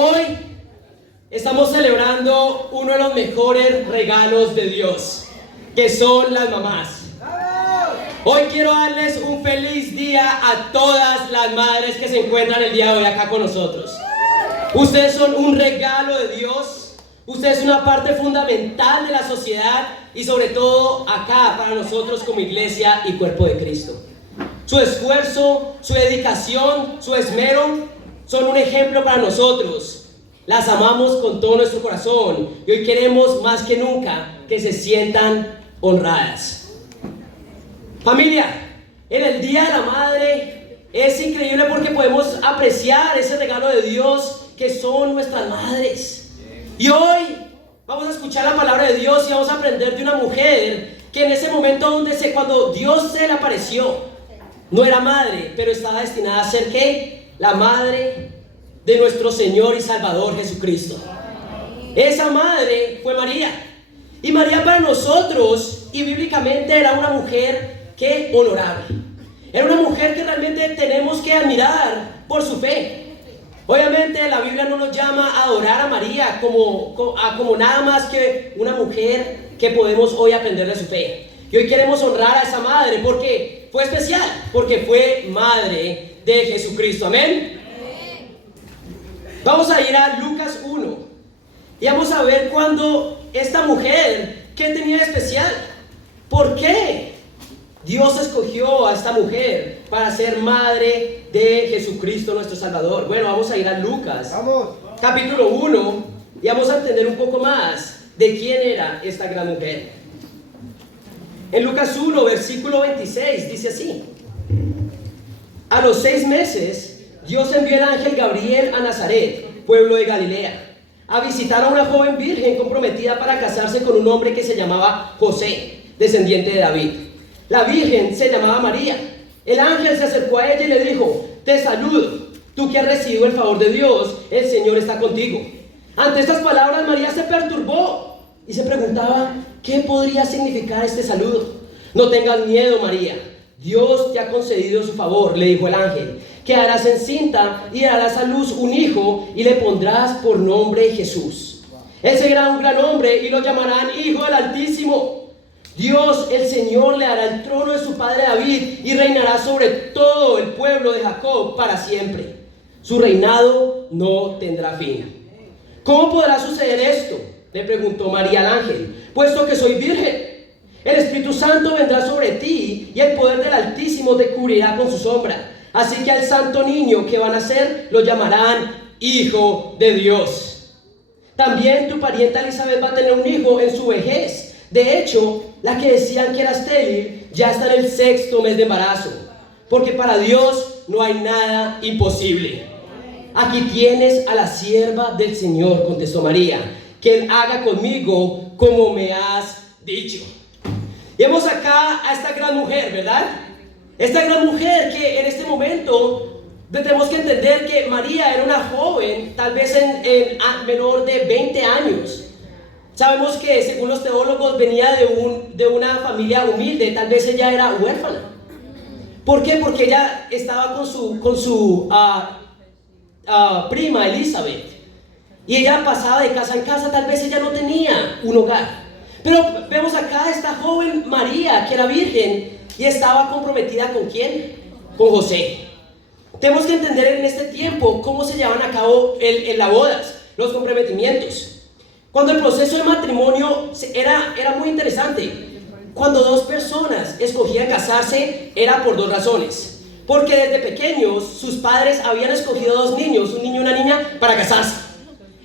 Hoy estamos celebrando uno de los mejores regalos de Dios, que son las mamás. Hoy quiero darles un feliz día a todas las madres que se encuentran el día de hoy acá con nosotros. Ustedes son un regalo de Dios, ustedes son una parte fundamental de la sociedad y sobre todo acá para nosotros como iglesia y cuerpo de Cristo. Su esfuerzo, su dedicación, su esmero son un ejemplo para nosotros. Las amamos con todo nuestro corazón y hoy queremos más que nunca que se sientan honradas. Familia, en el Día de la Madre es increíble porque podemos apreciar ese regalo de Dios que son nuestras madres. Y hoy vamos a escuchar la palabra de Dios y vamos a aprender de una mujer que en ese momento cuando Dios se le apareció, no era madre, pero estaba destinada a ser ¿qué? La madre de nuestro Señor y Salvador Jesucristo. Esa madre fue María. Y María para nosotros y bíblicamente era una mujer que honorable. Era una mujer que realmente tenemos que admirar por su fe. Obviamente la Biblia no nos llama a adorar a María como nada más que una mujer que podemos hoy aprender de su fe. Y hoy queremos honrar a esa madre porque fue especial, porque fue madre de Jesucristo. Amén. Vamos a ir a Lucas 1 y vamos a ver cuando esta mujer, ¿qué tenía de especial? ¿Por qué Dios escogió a esta mujer para ser madre de Jesucristo nuestro Salvador? Bueno, vamos a ir a Lucas, capítulo 1, y vamos a entender un poco más de quién era esta gran mujer. En Lucas 1, versículo 26, dice así: a los 6 meses, Dios envió al ángel Gabriel a Nazaret, pueblo de Galilea, a visitar a una joven virgen comprometida para casarse con un hombre que se llamaba José, descendiente de David. La virgen se llamaba María. El ángel se acercó a ella y le dijo: te saludo, tú que has recibido el favor de Dios, el Señor está contigo. Ante estas palabras María se perturbó y se preguntaba qué podría significar este saludo. No tengas miedo, María, Dios te ha concedido su favor, le dijo el ángel. Quedarás encinta y darás a luz un hijo y le pondrás por nombre Jesús. Él será un gran hombre y lo llamarán Hijo del Altísimo. Dios, el Señor, le dará el trono de su padre David y reinará sobre todo el pueblo de Jacob para siempre. Su reinado no tendrá fin. ¿Cómo podrá suceder esto?, le preguntó María al ángel, puesto que soy virgen. El Espíritu Santo vendrá sobre ti y el poder del Altísimo te cubrirá con su sombra. Así que al santo niño que van a nacer lo llamarán Hijo de Dios. También tu parienta Elizabeth va a tener un hijo en su vejez. De hecho, la que decían que era estéril ya está en el 6º mes de embarazo, porque para Dios no hay nada imposible. Aquí tienes a la sierva del Señor, contestó María, que Él haga conmigo como me has dicho. Y vemos acá a esta gran mujer, ¿verdad? Esta gran mujer que en este momento tenemos que entender que María era una joven, tal vez en menor de 20 años. Sabemos que según los teólogos venía de una familia humilde, tal vez ella era huérfana. ¿Por qué? Porque ella estaba con su prima Elizabeth. Y ella pasaba de casa en casa, tal vez ella no tenía un hogar. Pero vemos acá a esta joven María, que era virgen, y estaba comprometida ¿con quién? Con José. Tenemos que entender en este tiempo cómo se llevan a cabo las bodas, los comprometimientos. Cuando el proceso de matrimonio era muy interesante. Cuando dos personas escogían casarse, era por 2 razones. Porque desde pequeños sus padres habían escogido 2 niños, un niño y una niña, para casarse.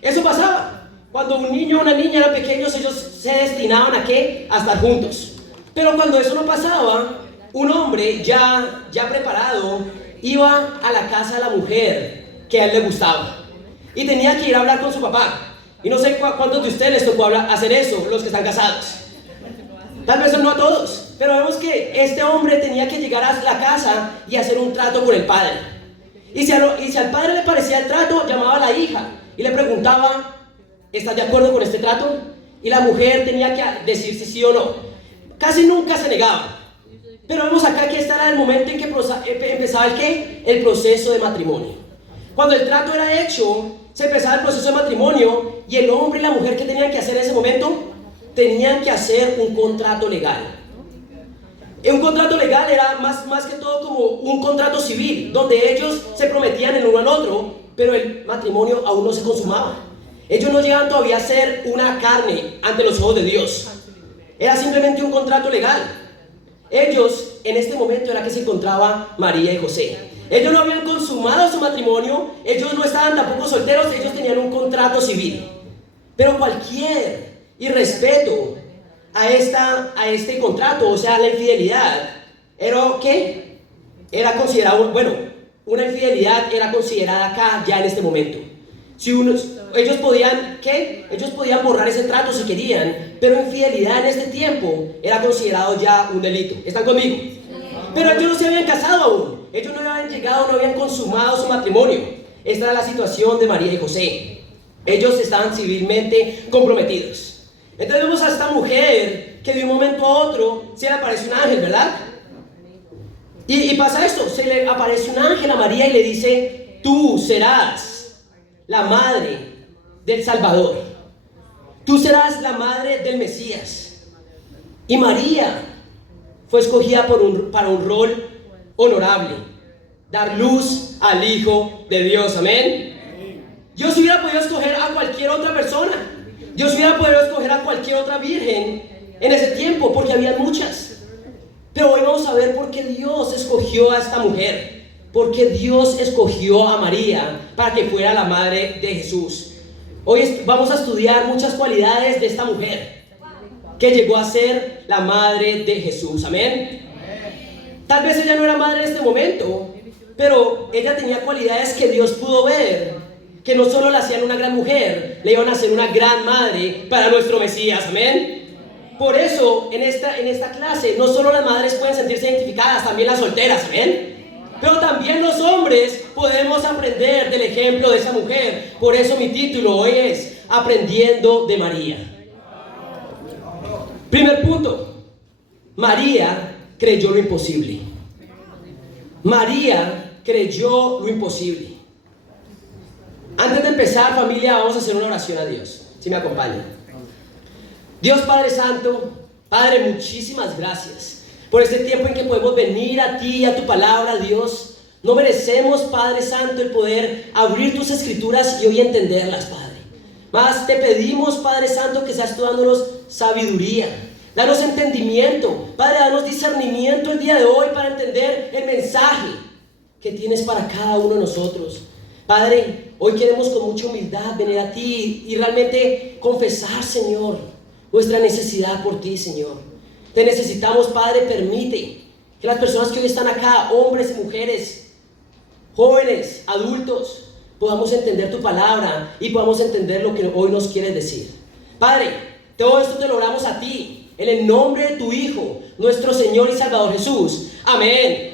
Eso pasaba. Cuando un niño o una niña eran pequeños, ellos se destinaban ¿a qué? A estar juntos. Pero cuando eso no pasaba, un hombre ya preparado iba a la casa de la mujer que a él le gustaba y tenía que ir a hablar con su papá. Y no sé cuántos de ustedes les tocó hacer eso, los que están casados. Tal vez no a todos, pero vemos que este hombre tenía que llegar a la casa y hacer un trato con el padre. Y si al padre le parecía el trato, llamaba a la hija y le preguntaba: ¿estás de acuerdo con este trato? Y la mujer tenía que decir si sí o no. Casi nunca se negaba. Pero vemos acá que este era el momento en que empezaba el proceso de matrimonio. Cuando el trato era hecho, se empezaba el proceso de matrimonio y el hombre y la mujer, ¿qué tenían que hacer en ese momento? Tenían que hacer un contrato legal. Un contrato legal era más que todo como un contrato civil, donde ellos se prometían el uno al otro, pero el matrimonio aún no se consumaba. Ellos no llegaban todavía a ser una carne ante los ojos de Dios. Era simplemente un contrato legal. Ellos, en este momento, era que se encontraba María y José. Ellos no habían consumado su matrimonio, ellos no estaban tampoco solteros, ellos tenían un contrato civil. Pero cualquier irrespeto a este contrato, o sea, la infidelidad, ¿era qué? Era considerado, bueno, una infidelidad era considerada acá ya en este momento. Ellos podían, ¿qué? Ellos podían borrar ese trato si querían, pero infidelidad en este tiempo era considerado ya un delito. ¿Están conmigo? Pero ellos no se habían casado aún, ellos no habían llegado, no habían consumado su matrimonio. Esta era la situación de María y José. Ellos estaban civilmente comprometidos. Entonces vemos a esta mujer que de un momento a otro se le aparece un ángel, ¿verdad? Y pasa esto, se le aparece un ángel a María y le dice: tú serás la madre del Salvador, tú serás la madre del Mesías. Y María fue escogida para un rol honorable, dar luz al Hijo de Dios, amén. Dios hubiera podido escoger a cualquier otra persona, Dios hubiera podido escoger a cualquier otra virgen en ese tiempo, porque había muchas. Pero hoy vamos a ver por qué Dios escogió a esta mujer, porque Dios escogió a María para que fuera la madre de Jesús. Hoy vamos a estudiar muchas cualidades de esta mujer que llegó a ser la madre de Jesús, amén. Tal vez ella no era madre en este momento, pero ella tenía cualidades que Dios pudo ver, que no solo la hacían una gran mujer, le iban a hacer una gran madre para nuestro Mesías, amén. Por eso en esta clase no solo las madres pueden sentirse identificadas, también las solteras, amén. Pero también los hombres podemos aprender del ejemplo de esa mujer. Por eso mi título hoy es Aprendiendo de María. Primer punto: María creyó lo imposible. María creyó lo imposible. Antes de empezar, familia, vamos a hacer una oración a Dios. Si me acompañan. Dios Padre Santo, Padre, muchísimas gracias por este tiempo en que podemos venir a ti y a tu palabra, Dios. No merecemos, Padre Santo, el poder abrir tus escrituras y hoy entenderlas, Padre. Más te pedimos, Padre Santo, que seas tú dándonos sabiduría, danos entendimiento, Padre, danos discernimiento el día de hoy para entender el mensaje que tienes para cada uno de nosotros. Padre, hoy queremos con mucha humildad venir a ti y realmente confesar, Señor, nuestra necesidad por ti, Señor. Te necesitamos, Padre. Permite que las personas que hoy están acá, hombres y mujeres, jóvenes, adultos, podamos entender tu palabra y podamos entender lo que hoy nos quieres decir. Padre, todo esto te lo oramos a ti, en el nombre de tu Hijo, nuestro Señor y Salvador Jesús. Amén.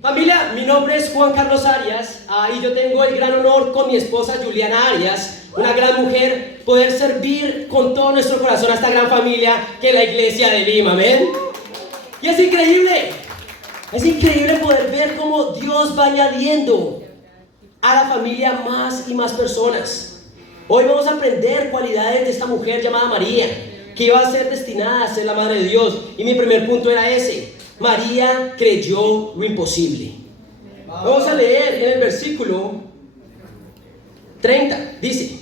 Familia, mi nombre es Juan Carlos Arias y yo tengo el gran honor con mi esposa Juliana Arias, una gran mujer, poder servir con todo nuestro corazón a esta gran familia que es la Iglesia de Lima, amén. Y es increíble poder ver cómo Dios va añadiendo a la familia más y más personas. Hoy vamos a aprender cualidades de esta mujer llamada María, que iba a ser destinada a ser la madre de Dios. Y mi primer punto era ese: María creyó lo imposible. Vamos a leer en el versículo 30. Dice: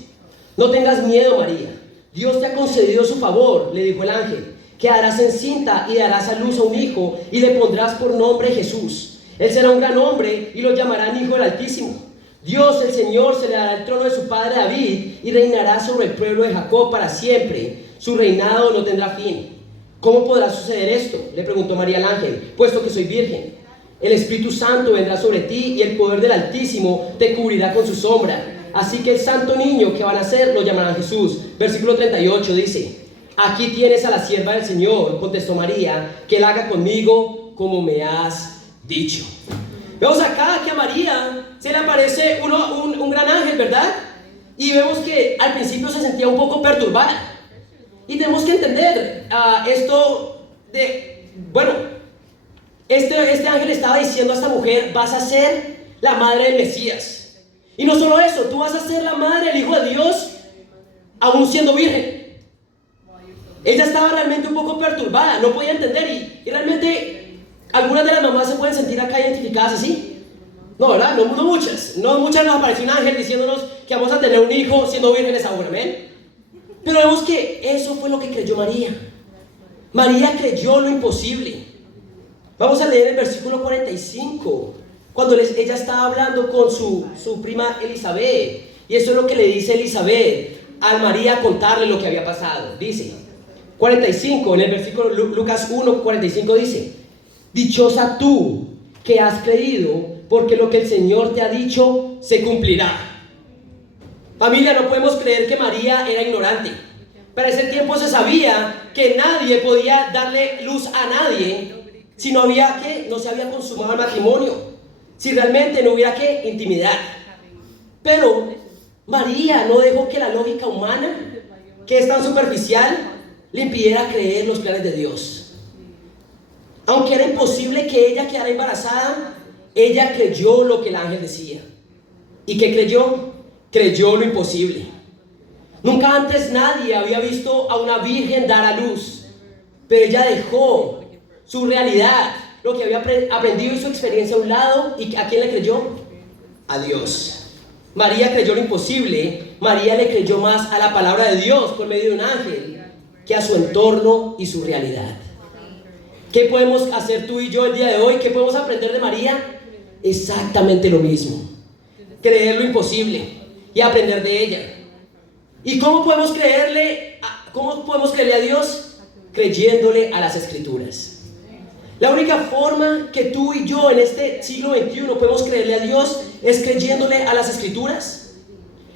no tengas miedo, María, Dios te ha concedido su favor, le dijo el ángel. Quedarás encinta y darás a luz a un hijo y le pondrás por nombre Jesús. Él será un gran hombre y lo llamarán Hijo del Altísimo. Dios, el Señor, se le dará el trono de su padre David y reinará sobre el pueblo de Jacob para siempre. Su reinado no tendrá fin. ¿Cómo podrá suceder esto?, le preguntó María al ángel, puesto que soy virgen. El Espíritu Santo vendrá sobre ti y el poder del Altísimo te cubrirá con su sombra. Así que el santo niño que van a nacer lo llamarán Jesús. Versículo 38 dice: aquí tienes a la sierva del Señor, contestó María, que él haga conmigo como me has dicho. Vemos acá que a María se le aparece un gran ángel, ¿verdad? Y vemos que al principio se sentía un poco perturbada. Y tenemos que entender esto de, bueno, este ángel estaba diciendo a esta mujer: vas a ser la madre del Mesías. Y no solo eso, tú vas a ser la madre del Hijo de Dios aún siendo virgen. Ella estaba realmente un poco perturbada, no podía entender y realmente algunas de las mamás se pueden sentir acá identificadas así. No, ¿verdad? No muchas. No muchas nos apareció un ángel diciéndonos que vamos a tener un hijo siendo vírgenes ahora, ¿amén? Pero vemos que eso fue lo que creyó María. María creyó lo imposible. Vamos a leer el versículo 45, cuando ella estaba hablando con su prima Elizabeth. Y eso es lo que le dice Elizabeth a María a contarle lo que había pasado. Dice, 45, en el versículo Lucas 1, 45 dice: dichosa tú que has creído, porque lo que el Señor te ha dicho se cumplirá. Familia, no podemos creer que María era ignorante. Para ese tiempo se sabía que nadie podía darle luz a nadie si no se había consumado el matrimonio, si realmente no hubiera intimidad. Pero María no dejó que la lógica humana, que es tan superficial, le impidiera creer los planes de Dios. Aunque era imposible que ella quedara embarazada, ella creyó lo que el ángel decía. ¿Y qué creyó? Creyó lo imposible. Nunca antes nadie había visto a una virgen dar a luz, pero ella dejó su realidad, lo que había aprendido y su experiencia a un lado. ¿Y a quién le creyó? A Dios. María creyó lo imposible. María le creyó más a la palabra de Dios por medio de un ángel que a su entorno y su realidad. ¿Qué podemos hacer tú y yo el día de hoy? ¿Qué podemos aprender de María? Exactamente lo mismo. Creer lo imposible y aprender de ella. ¿Y cómo podemos creerle a Dios? Creyéndole a las Escrituras. La única forma que tú y yo en este siglo XXI podemos creerle a Dios es creyéndole a las Escrituras.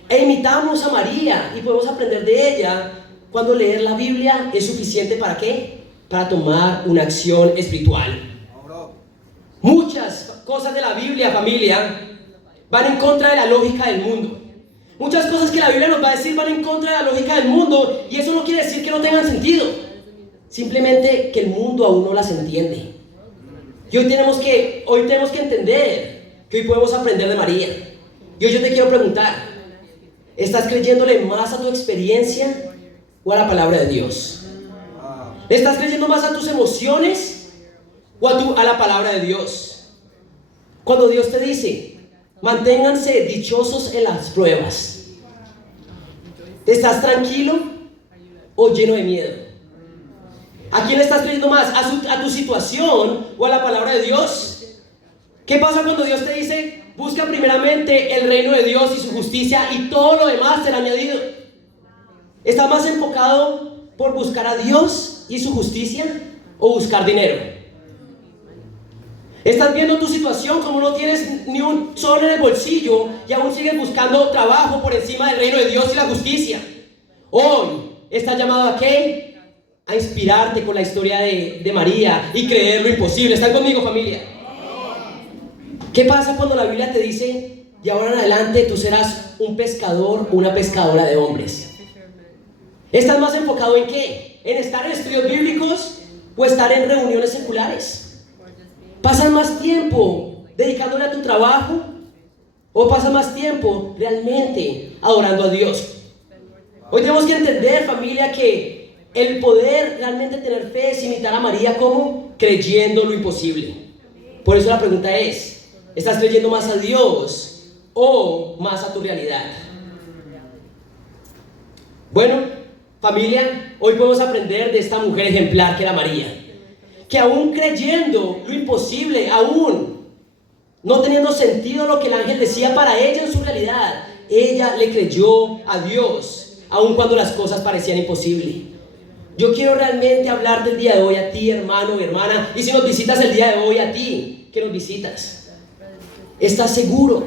E imitamos a María y podemos aprender de ella cuando leer la Biblia es suficiente. ¿Para qué? Para tomar una acción espiritual. Muchas cosas de la Biblia, familia, van en contra de la lógica del mundo. Muchas cosas que la Biblia nos va a decir van en contra de la lógica del mundo, y eso no quiere decir que no tengan sentido, simplemente que el mundo aún no las entiende. Y hoy tenemos que entender que hoy podemos aprender de María. Y hoy yo te quiero preguntar, ¿estás creyéndole más a tu experiencia o a la palabra de Dios? ¿Estás creyendo más a tus emociones o a la palabra de Dios? Cuando Dios te dice, manténganse dichosos en las pruebas, ¿estás tranquilo o lleno de miedo? ¿A quién le estás creyendo más? ¿A tu situación o a la palabra de Dios? ¿Qué pasa cuando Dios te dice, busca primeramente el reino de Dios y su justicia y todo lo demás será añadido? ¿Estás más enfocado por buscar a Dios y su justicia o buscar dinero? ¿Estás viendo tu situación como no tienes ni un sol en el bolsillo y aún sigues buscando trabajo por encima del reino de Dios y la justicia? Hoy estás llamado ¿a qué? A inspirarte con la historia de María y creer lo imposible. ¿Están conmigo, familia? ¿Qué pasa cuando la Biblia te dice, de ahora en adelante tú serás un pescador o una pescadora de hombres? ¿Estás más enfocado en qué? ¿En estar en estudios bíblicos o estar en reuniones seculares? ¿Pasas más tiempo dedicándole a tu trabajo o pasas más tiempo realmente adorando a Dios? Hoy tenemos que entender, familia, que el poder realmente tener fe es imitar a María como creyendo lo imposible. Por eso la pregunta es, ¿estás creyendo más a Dios o más a tu realidad? Bueno, familia, hoy podemos aprender de esta mujer ejemplar que era María, que aún creyendo lo imposible, aún no teniendo sentido lo que el ángel decía para ella en su realidad, ella le creyó a Dios, aun cuando las cosas parecían imposibles. Yo quiero realmente hablar del día de hoy a ti, hermano y hermana, y si nos visitas el día de hoy a ti, que nos visitas, ¿estás seguro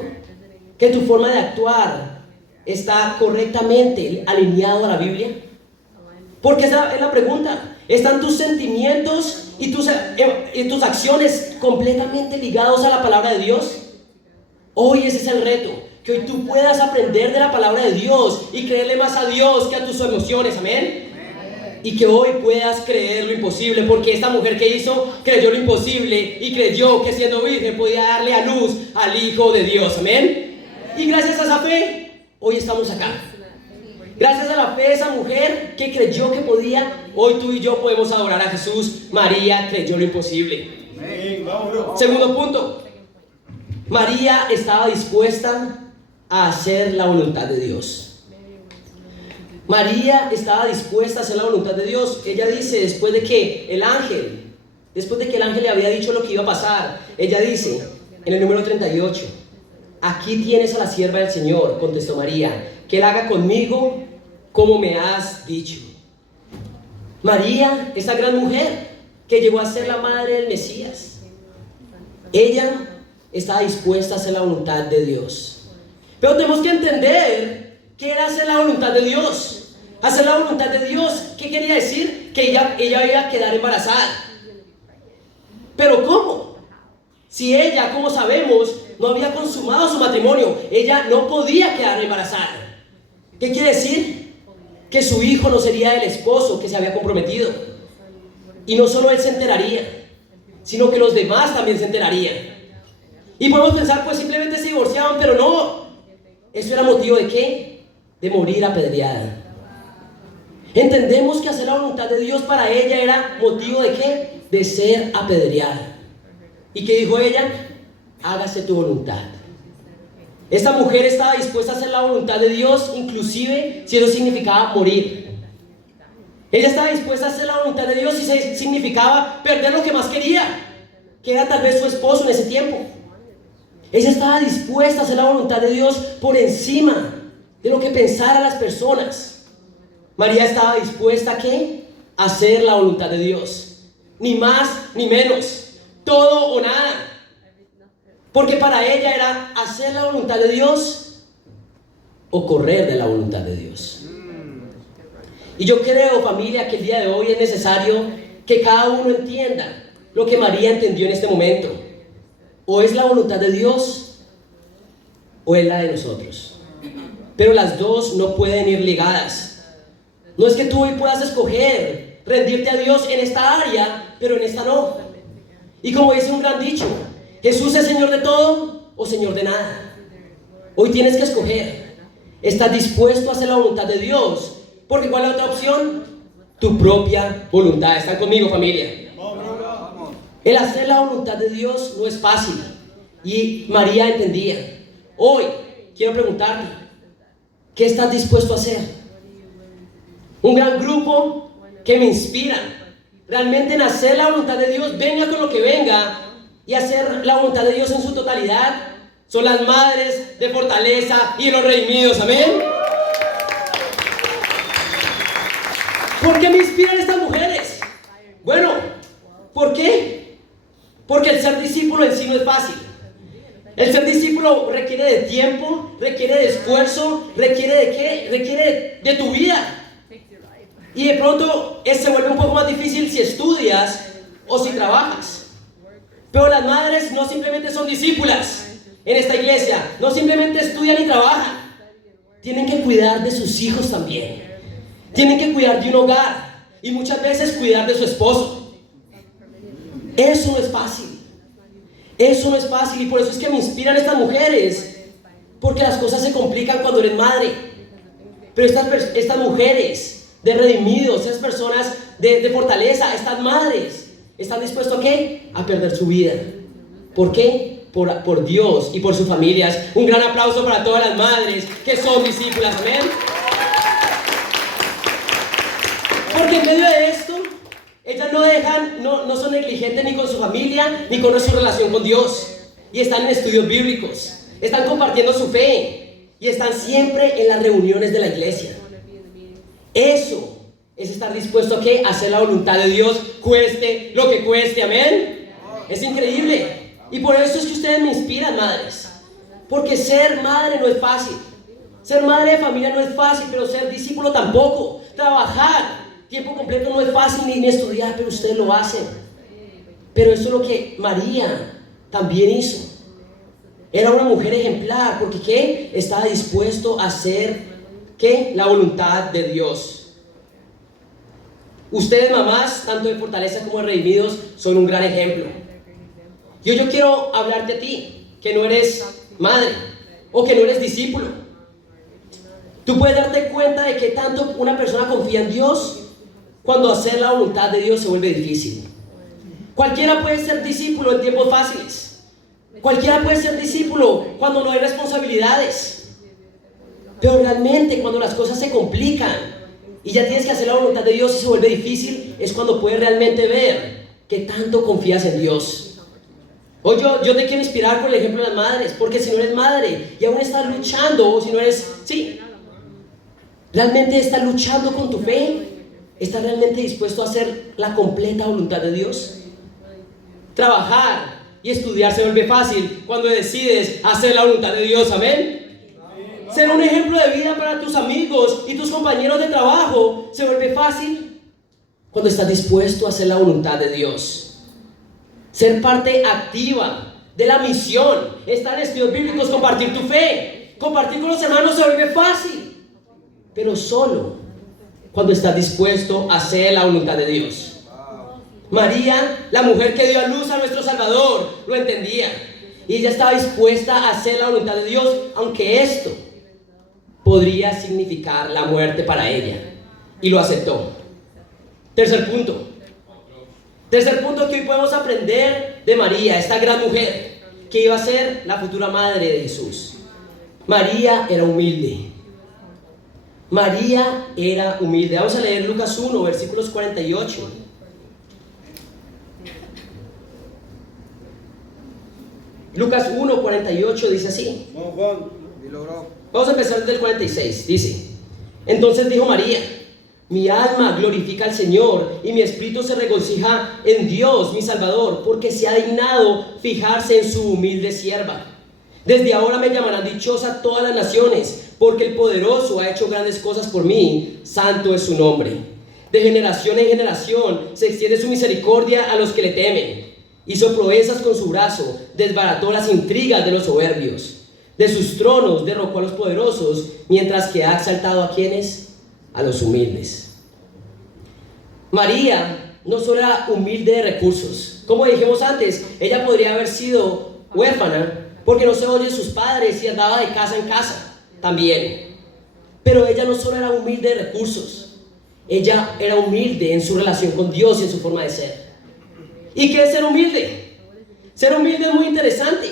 que tu forma de actuar está correctamente alineado a la Biblia? Porque esa es la pregunta. ¿Están tus sentimientos y tus acciones completamente ligados a la palabra de Dios? Hoy ese es el reto, que hoy tú puedas aprender de la palabra de Dios y creerle más a Dios que a tus emociones, amén. Y que hoy puedas creer lo imposible, porque esta mujer que hizo, creyó lo imposible y creyó que siendo virgen podía darle a luz al Hijo de Dios, amén. Y gracias a esa fe, hoy estamos acá. Gracias a la fe de esa mujer que creyó que podía, hoy tú y yo podemos adorar a Jesús. María creyó lo imposible. Segundo punto, María estaba dispuesta a hacer la voluntad de Dios. María estaba dispuesta a hacer la voluntad de Dios. Ella dice, después de que el ángel le había dicho lo que iba a pasar, ella dice, en el número 38, aquí tienes a la sierva del Señor, contestó María, que Él haga conmigo como me has dicho. María, esta gran mujer que llegó a ser la madre del Mesías, ella estaba dispuesta a hacer la voluntad de Dios. Pero tenemos que entender qué era hacer la voluntad de Dios. Hacer la voluntad de Dios, ¿qué quería decir? Que ella iba a quedar embarazada. ¿Pero cómo? Si ella, como sabemos, no había consumado su matrimonio, ella no podía quedar embarazada. ¿Qué quiere decir? Que su hijo no sería el esposo que se había comprometido. Y no solo él se enteraría, sino que los demás también se enterarían. Y podemos pensar, pues simplemente se divorciaban, pero no. ¿Eso era motivo de qué? De morir apedreada. Entendemos que hacer la voluntad de Dios para ella era motivo de qué? De ser apedreada. ¿Y qué dijo ella? Hágase tu voluntad. Esta mujer estaba dispuesta a hacer la voluntad de Dios, inclusive si eso significaba morir. Ella estaba dispuesta a hacer la voluntad de Dios si significaba perder lo que más quería, que era tal vez su esposo en ese tiempo. Ella estaba dispuesta a hacer la voluntad de Dios por encima de lo que pensaran las personas. María estaba dispuesta ¿a qué? A hacer la voluntad de Dios. Ni más ni menos. Todo o nada. Porque para ella era hacer la voluntad de Dios o correr de la voluntad de Dios. Y yo creo, familia, que el día de hoy es necesario que cada uno entienda lo que María entendió en este momento. O es la voluntad de Dios o es la de nosotros. Pero las dos no pueden ir ligadas. No es que tú hoy puedas escoger rendirte a Dios en esta área, pero en esta no. Y como dice un gran dicho, Jesús es Señor de todo o Señor de nada. Hoy tienes que escoger. ¿Estás dispuesto a hacer la voluntad de Dios? Porque ¿cuál es la otra opción? Tu propia voluntad. ¿Están conmigo, familia? El hacer la voluntad de Dios no es fácil. Y María entendía. Hoy quiero preguntarte, ¿qué estás dispuesto a hacer? Un gran grupo que me inspira realmente en hacer la voluntad de Dios, venga con lo que venga, y hacer la voluntad de Dios en su totalidad, son las madres de Fortaleza y de los redimidos. Amén. ¿Por qué me inspiran estas mujeres? Bueno, ¿por qué? Porque el ser discípulo en sí no es fácil. El ser discípulo requiere de tiempo, requiere de esfuerzo, requiere de ¿qué? Requiere de tu vida. Y de pronto se vuelve un poco más difícil si estudias o si trabajas. Pero las madres no simplemente son discípulas en esta iglesia, no simplemente estudian y trabajan. Tienen que cuidar de sus hijos también. Tienen que cuidar de un hogar y muchas veces cuidar de su esposo. Eso no es fácil. Eso no es fácil y por eso es que me inspiran estas mujeres. Porque las cosas se complican cuando eres madre. Pero estas mujeres de redimidos, esas personas de Fortaleza, estas madres, ¿están dispuestos a qué? A perder su vida. ¿Por qué? Por Dios y por sus familias. Un gran aplauso para todas las madres que son discípulas. Amén. Porque en medio de esto, ellas no son negligentes ni con su familia, ni con su relación con Dios. Y están en estudios bíblicos, están compartiendo su fe y están siempre en las reuniones de la iglesia. Eso es estar dispuesto a ¿qué? A hacer la voluntad de Dios, cueste lo que cueste. Amén. Es increíble. Y por eso es que ustedes me inspiran, madres. Porque ser madre no es fácil. Ser madre de familia no es fácil, pero ser discípulo tampoco. Trabajar tiempo completo no es fácil ni estudiar, pero ustedes lo hacen. Pero eso es lo que María también hizo. Era una mujer ejemplar, porque ¿qué? Estaba dispuesto a hacer ¿qué? La voluntad de Dios. Ustedes, mamás, tanto de Fortaleza como de Redimidos, son un gran ejemplo. Yo quiero hablarte a ti, que no eres madre, o que no eres discípulo. Tú puedes darte cuenta de que tanto una persona confía en Dios cuando hacer la voluntad de Dios se vuelve difícil. Cualquiera puede ser discípulo en tiempos fáciles. Cualquiera puede ser discípulo cuando no hay responsabilidades. Pero realmente cuando las cosas se complican y ya tienes que hacer la voluntad de Dios y se vuelve difícil, es cuando puedes realmente ver que tanto confías en Dios. Hoy yo te quiero inspirar por el ejemplo de las madres, porque si no eres madre y aún estás luchando, o si no eres, realmente estás luchando con tu fe, ¿estás realmente dispuesto a hacer la completa voluntad de Dios? Trabajar y estudiar se vuelve fácil cuando decides hacer la voluntad de Dios, amén. Ser un ejemplo de vida para tus amigos y tus compañeros de trabajo se vuelve fácil cuando estás dispuesto a hacer la voluntad de Dios. Ser parte activa de la misión, estar en estudios bíblicos, compartir tu fe, compartir con los hermanos se vuelve fácil, pero solo cuando estás dispuesto a hacer la voluntad de Dios. María, la mujer que dio a luz a nuestro Salvador, lo entendía y ella estaba dispuesta a hacer la voluntad de Dios, aunque esto podría significar la muerte para ella, y lo aceptó. Tercer punto que hoy podemos aprender de María, esta gran mujer que iba a ser la futura madre de Jesús. María era humilde. María era humilde. Vamos a leer Lucas 1, versículos 48. Lucas 1, 48 dice así. Vamos a empezar desde el 46. Dice: entonces dijo María: mi alma glorifica al Señor y mi espíritu se regocija en Dios mi Salvador, porque se ha dignado fijarse en su humilde sierva. Desde ahora me llamarán dichosa todas las naciones, porque el poderoso ha hecho grandes cosas por mí, santo es su nombre. De generación en generación se extiende su misericordia a los que le temen. Hizo proezas con su brazo, desbarató las intrigas de los soberbios. De sus tronos derrocó a los poderosos, mientras que ha exaltado ¿a quiénes? A los humildes. María no solo era humilde de recursos. Como dijimos antes, ella podría haber sido huérfana porque no se oye sus padres y andaba de casa en casa también. Pero ella no solo era humilde de recursos, ella era humilde en su relación con Dios y en su forma de ser. ¿Y qué es ser humilde? Ser humilde es muy interesante,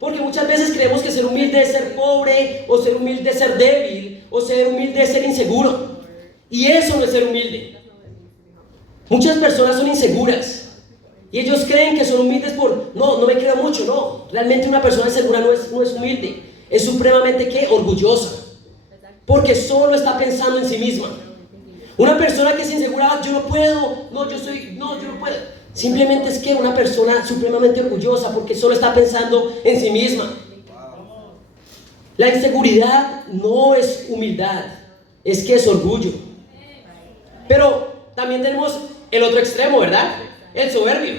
porque muchas veces creemos que ser humilde es ser pobre, o ser humilde es ser débil, o ser humilde es ser inseguro. Y eso no es ser humilde. Muchas personas son inseguras y ellos creen que son humildes por, no me creo mucho, no. Realmente una persona insegura no es humilde, es supremamente ¿qué? Orgullosa, porque solo está pensando en sí misma. Una persona que es insegura, yo no puedo, yo no puedo. Simplemente es que una persona supremamente orgullosa porque solo está pensando en sí misma. La inseguridad no es humildad, es que es orgullo. Pero también tenemos el otro extremo, ¿verdad? El soberbio.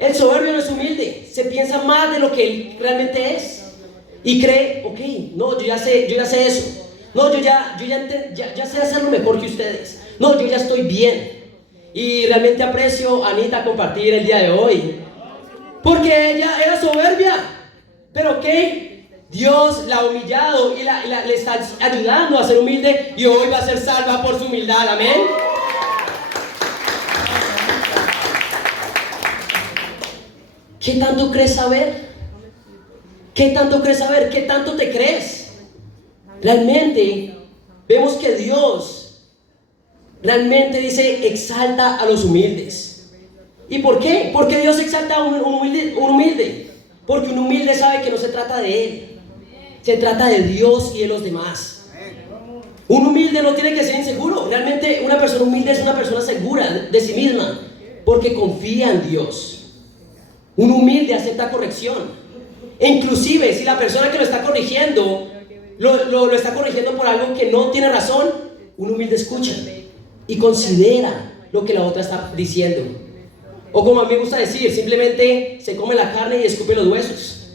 El soberbio no es humilde, se piensa más de lo que él realmente es y cree, yo ya sé eso. No, yo ya sé hacerlo mejor que ustedes. No, yo ya estoy bien. Y realmente aprecio a Anita compartir el día de hoy, porque ella era soberbia, pero Dios la ha humillado y le está ayudando a ser humilde, y hoy va a ser salva por su humildad, amén. ¿Qué tanto crees saber? ¿Qué tanto crees saber? ¿Qué tanto te crees? Realmente vemos que Dios realmente dice exalta a los humildes. ¿Y por qué? ¿Por qué Dios exalta a un humilde? Porque un humilde sabe que no se trata de él, se trata de Dios y de los demás. Un humilde no tiene que ser inseguro. Realmente una persona humilde es una persona segura de sí misma, porque confía en Dios. Un humilde acepta corrección, e inclusive si la persona que lo está corrigiendo lo está corrigiendo por algo que no tiene razón, un humilde escucha y considera lo que la otra está diciendo. O como a mí me gusta decir, simplemente se come la carne y escupe los huesos.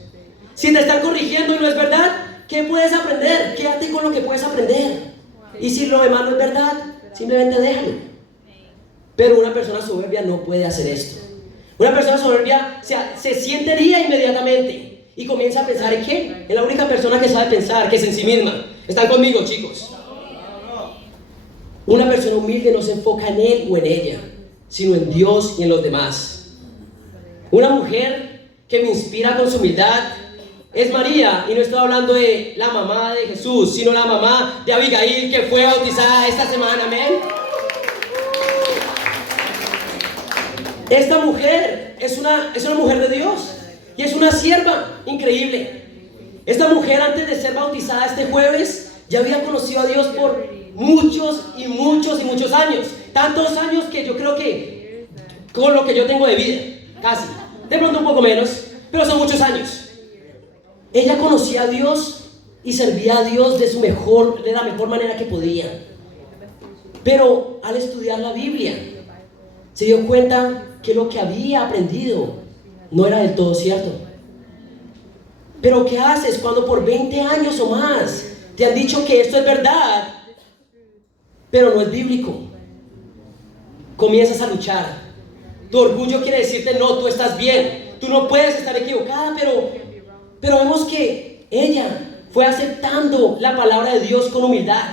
Si te están corrigiendo y no es verdad, ¿qué puedes aprender? Quédate con lo que puedes aprender. Y si lo demás no es verdad, simplemente déjalo. Pero una persona soberbia no puede hacer esto. Una persona soberbia se siente herida inmediatamente y comienza a pensar en qué, en la única persona que sabe pensar, que es en sí misma. ¿Están conmigo, chicos? Una persona humilde no se enfoca en él o en ella, sino en Dios y en los demás. Una mujer que me inspira con su humildad es María, y no estoy hablando de la mamá de Jesús, sino la mamá de Abigail, que fue bautizada esta semana. Amén. Esta mujer es una mujer de Dios y es una sierva increíble. Esta mujer, antes de ser bautizada este jueves, ya había conocido a Dios por muchos y muchos y muchos años. Tantos años que yo creo que con lo que yo tengo de vida, casi, de pronto un poco menos, pero son muchos años. Ella conocía a Dios y servía a Dios de la mejor manera que podía. Pero al estudiar la Biblia, se dio cuenta que lo que había aprendido no era del todo cierto. Pero ¿qué haces cuando por 20 años o más te han dicho que esto es verdad, pero no es bíblico? Comienzas a luchar. Tu orgullo quiere decirte: no, tú estás bien, tú no puedes estar equivocada, pero vemos que ella fue aceptando la palabra de Dios con humildad.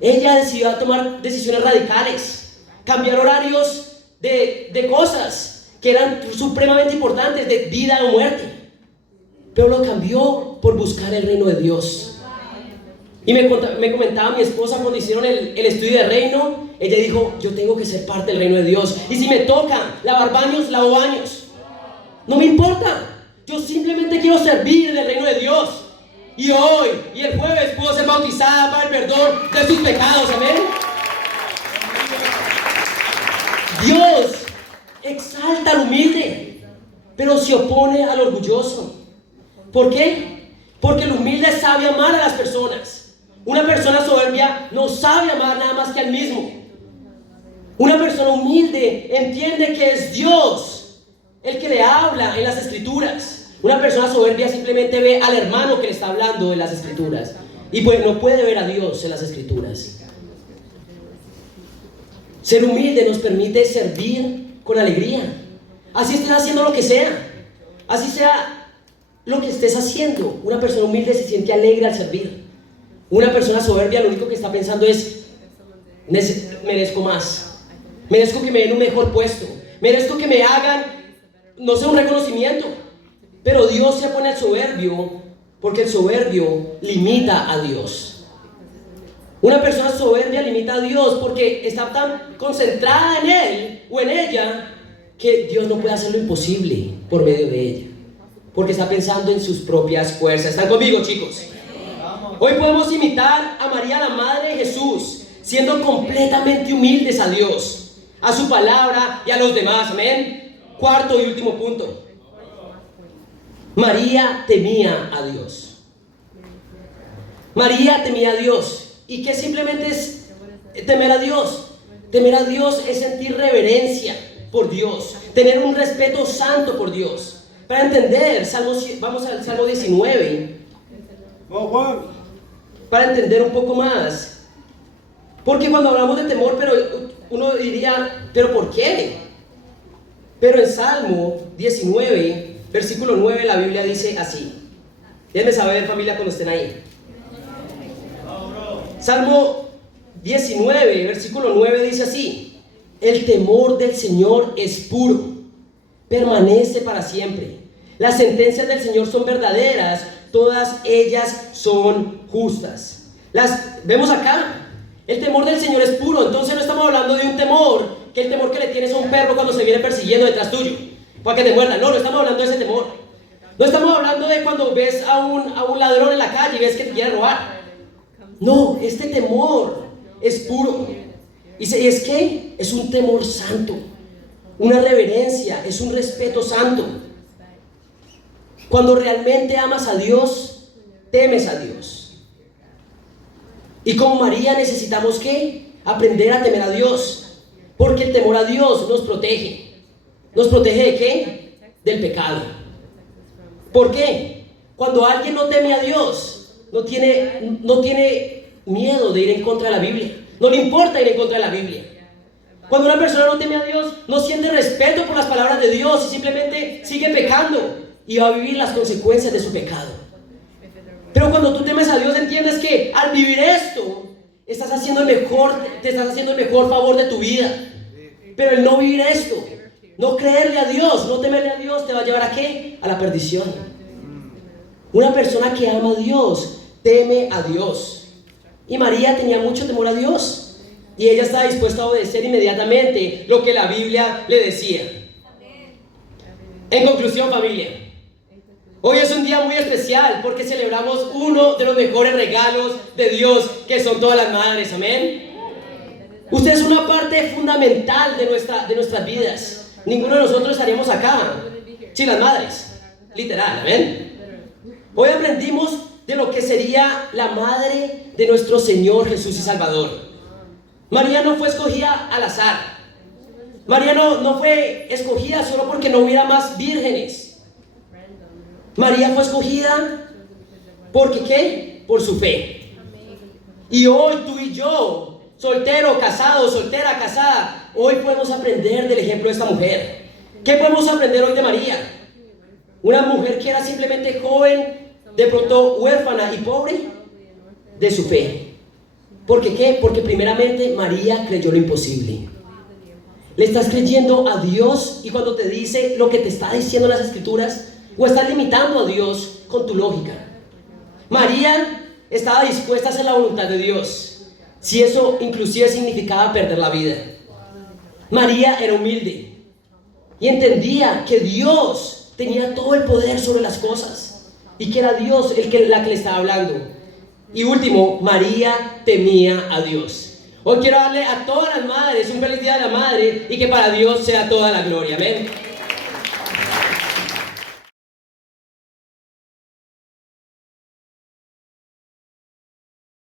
Ella decidió tomar decisiones radicales, cambiar horarios de cosas que eran supremamente importantes, de vida o muerte, pero lo cambió por buscar el reino de Dios. Y me comentaba mi esposa cuando hicieron el estudio de reino, ella dijo: yo tengo que ser parte del reino de Dios, y si me toca lavar baños, lavo baños, no me importa, yo simplemente quiero servir en el reino de Dios. Y hoy y el jueves puedo ser bautizada para el perdón de sus pecados. Amén. Dios exalta al humilde, pero se opone al orgulloso. ¿Por qué? Porque el humilde sabe amar a las personas. Una persona soberbia no sabe amar nada más que al mismo. Una persona humilde entiende que es Dios el que le habla en las escrituras. Una persona soberbia simplemente ve al hermano que le está hablando en las escrituras, y pues no puede ver a Dios en las escrituras. Ser humilde nos permite servir con alegría. Así estés haciendo lo que sea, así sea lo que estés haciendo, una persona humilde se siente alegre al servir. Una persona soberbia lo único que está pensando es: merezco más, merezco que me den un mejor puesto, merezco que me hagan, no sé, un reconocimiento. Pero Dios se opone al soberbio, porque el soberbio limita a Dios. Una persona soberbia limita a Dios porque está tan concentrada en él o en ella que Dios no puede hacer lo imposible por medio de ella, porque está pensando en sus propias fuerzas. ¿Están conmigo, chicos? Hoy podemos imitar a María, la madre de Jesús, siendo completamente humildes a Dios, a su palabra y a los demás. Amén. Cuarto y último punto: María temía a Dios. María temía a Dios. ¿Y qué simplemente es temer a Dios? Temer a Dios es sentir reverencia por Dios, tener un respeto santo por Dios. Para entender, vamos al Salmo 19. Para entender un poco más. Porque cuando hablamos de temor, pero uno diría: ¿pero por qué? Pero en Salmo 19, versículo 9, la Biblia dice así. Déjenme saber, familia, cuando estén ahí. Salmo 19, versículo 9 dice así: el temor del Señor es puro, permanece para siempre. Las sentencias del Señor son verdaderas, todas ellas son justas. Vemos acá, el temor del Señor es puro. Entonces no estamos hablando de un temor, que el temor que le tienes a un perro cuando se viene persiguiendo detrás tuyo para que te muerda. No estamos hablando de ese temor. No estamos hablando de cuando ves a un ladrón en la calle y ves que te quiere robar. No, este temor es puro. Y es que es un temor santo, una reverencia, es un respeto santo. Cuando realmente amas a Dios, temes a Dios. Y como María necesitamos ¿qué? Aprender a temer a Dios, porque el temor a Dios nos protege. ¿Nos protege de qué? Del pecado. ¿Por qué? Cuando alguien no teme a Dios, no tiene miedo de ir en contra de la Biblia, no le importa ir en contra de la Biblia. Cuando una persona no teme a Dios, no siente respeto por las palabras de Dios y simplemente sigue pecando. y va a vivir las consecuencias de su pecado. Pero cuando tú temes a Dios, entiendes que al vivir esto, te estás haciendo el mejor favor de tu vida. Pero el no vivir esto, no creerle a Dios, no temerle a Dios, ¿te va a llevar a qué? A la perdición. Una persona que ama a Dios, teme a Dios. Y María tenía mucho temor a Dios. Y ella estaba dispuesta a obedecer inmediatamente lo que la Biblia le decía. En conclusión, familia, hoy es un día muy especial porque celebramos uno de los mejores regalos de Dios, que son todas las madres. Amén. Usted es una parte fundamental de nuestras vidas. Ninguno de nosotros estaríamos acá sin las madres. Literal, amén. Hoy aprendimos de lo que sería la madre de nuestro Señor Jesús y Salvador. María no fue escogida al azar. María no fue escogida solo porque no hubiera más vírgenes. María fue escogida porque ¿qué? Por su fe. Y hoy tú y yo, soltero, casado, soltera, casada, hoy podemos aprender del ejemplo de esta mujer. ¿Qué podemos aprender hoy de María? Una mujer que era simplemente joven, de pronto huérfana y pobre, de su fe. ¿Por qué qué? Porque primeramente María creyó lo imposible. Le estás creyendo a Dios, y cuando te dice lo que te está diciendo las Escrituras, o estás limitando a Dios con tu lógica. María estaba dispuesta a hacer la voluntad de Dios, si eso inclusive significaba perder la vida. María era humilde y entendía que Dios tenía todo el poder sobre las cosas y que era Dios la que le estaba hablando. Y último, María temía a Dios. Hoy quiero darle a todas las madres un feliz día de la madre y que para Dios sea toda la gloria. Amén.